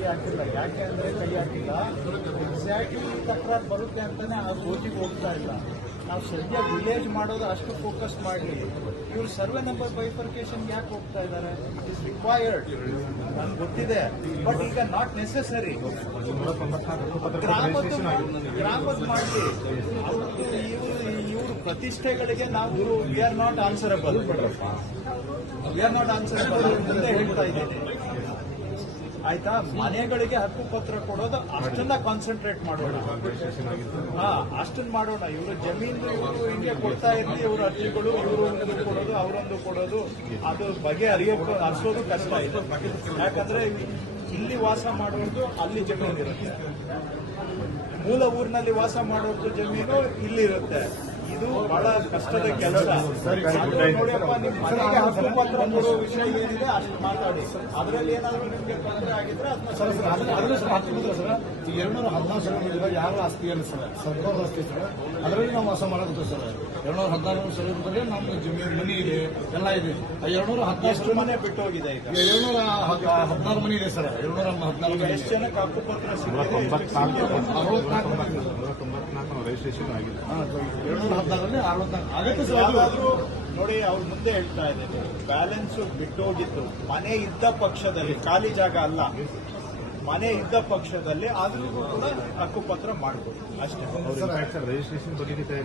ಕೈ ಹಾಕಿಲ್ಲ ಯಾಕೆ ಅಂದ್ರೆ ಕೈ ಹಾಕಿಲ್ಲ ಎಕ್ಸಾಕ್ಟ್ಲಿ ತಕರಾರು ಬರುತ್ತೆ ಅಂತಾನೆ ಆ ಓಟಿಗೆ ಹೋಗ್ತಾ ಇಲ್ಲ. ನಾವು ಸದ್ಯ ವಿಲೇಜ್ ಮಾಡೋದು ಅಷ್ಟು ಫೋಕಸ್ ಮಾಡಲಿ. ಇವ್ರು ಸರ್ವೆ ನಂಬರ್ ಬೈಫರ್ಕೇಶನ್ ಯಾಕೆ ಹೋಗ್ತಾ ಇದ್ದಾರೆ ಇಟ್ ಇಸ್ ರಿಕ್ವೈರ್ಡ್ ನನ್ಗೆ ಗೊತ್ತಿದೆ. ಬಟ್ ಈಗ ನಾಟ್ ನೆಸೆಸರಿ ಗ್ರಾಮದ ಗ್ರಾಮದ ಮಾಡಲಿ. ಅವ್ರದ್ದು ಇವರು ಇವರು ಪ್ರತಿಷ್ಠೆಗಳಿಗೆ ನಾವು we are not answerable we are not answerable ಅಂತ ಹೇಳ್ತಾ ಇದ್ದೇನೆ. ಆಯ್ತಾ? ಮನೆಗಳಿಗೆ ಹಕ್ಕು ಪತ್ರ ಕೊಡೋದು ಅಷ್ಟನ್ನ ಕಾನ್ಸಂಟ್ರೇಟ್ ಮಾಡೋಣ. ಹಾ ಅಷ್ಟನ್ನ ಮಾಡೋಣ. ಇವರು ಜಮೀನು ಇವರು ಹಿಂಗೆ ಕೊಡ್ತಾ ಇರ್ಲಿ, ಇವರು ಅರ್ಜಿಗಳು, ಇವರು ಒಂದು ಕೊಡೋದು, ಅವರೊಂದು ಕೊಡೋದು. ಅದು ಬಗೆ ಅರಿಯ ಅರ್ಸೋದು ಕಷ್ಟ ಆಯ್ತು ಯಾಕಂದ್ರೆ ಇಲ್ಲಿ ವಾಸ ಮಾಡೋದು ಅಲ್ಲಿ ಜಮೀನು ಇರುತ್ತೆ. ಮೂಲ ಊರಿನಲ್ಲಿ ವಾಸ ಮಾಡೋದು ಜಮೀನು ಇಲ್ಲಿ ಇರುತ್ತೆ. ಇದು ಬಹಳ ಕಷ್ಟದ ಕೆಲಸ. ನೋಡಿಯಪ್ಪ ನಿಮ್ ಮನೆಗೆ ಹಕ್ಕು ಪತ್ರ ಕೊಡೋ ವಿಷಯ ಏನಿದೆ ಅಷ್ಟು ಮಾತಾಡಿ. ಅದರಲ್ಲಿ ಏನಾದರೂ ನಿಮಗೆ ತೊಂದರೆ ಆಗಿದ್ರೆ ಅದನ್ನ ಸರ್ ಸರ್ ಅದನ್ನ ಅದನ್ನ ಸರ್ ಹಾಕ್ತಿದ್ರು ಸರ್. ಈ ಎರಡ್ನೂರ ಹದಿನಾರು ಸರ್ ಇದ್ರೆ ಯಾರು ಆಸ್ತಿ ಇಲ್ಲ ಸರ್? ಸರ್ಕಾರದ ಆಸ್ತಿ ಸರ್. ಅದರಲ್ಲಿ ನಾವು ವಾಸ ಮಾಡಬೇಕು ಸರ್. ಎರಡ್ನೂರ ಹದಿನಾರು ಸರ್ ಇದ್ರೆ ನಮ್ಮ ಜಮೀನು ಮನಿ ಇದೆ ಎಲ್ಲ ಇದೆ. ಆ ಎರಡ್ನೂರ ಹದಿನಾರು ಮನೆ ಬಿಟ್ಟೋಗಿದೆ ಈಗ? ಏಳ್ನೂರ ಹದಿನಾರು ಮನಿ ಇದೆ ಸರ್. ಏಳ್ನೂರ ಹದಿನಾರು ಈಗ ಮನಿ ಎಷ್ಟು ಜನಕ್ಕೆ ಹಕ್ಕು ಪತ್ರ ಸಿಗುತ್ತೆ ಅರವತ್ನಾಲ್ಕು ರಿಜಿಸ್ಟ್ರೇಷನ್ ಆಗಿದೆ ಅರವತ್ನಾಲ್ಕು ಆಗತ್ತೆ ನೋಡಿ ಅವ್ರ ಮುಂದೆ ಹೇಳ್ತಾ ಇದ್ದೇನೆ. ಬ್ಯಾಲೆನ್ಸ್ ಬಿಟ್ಟೋಗಿತ್ತು. ಮನೆ ಇದ್ದ ಪಕ್ಷದಲ್ಲಿ ಖಾಲಿ ಜಾಗ ಅಲ್ಲ. ಮನೆ ಇದ್ದ ಪಕ್ಷದಲ್ಲಿ ಆದ್ರೂ ಕೂಡ ಹಕ್ಕುಪತ್ರ ಮಾಡಬಹುದು ಅಷ್ಟೇ. ರಿಜಿಸ್ಟ್ರೇಷನ್ ಬರೀಲಿಕ್ಕೆ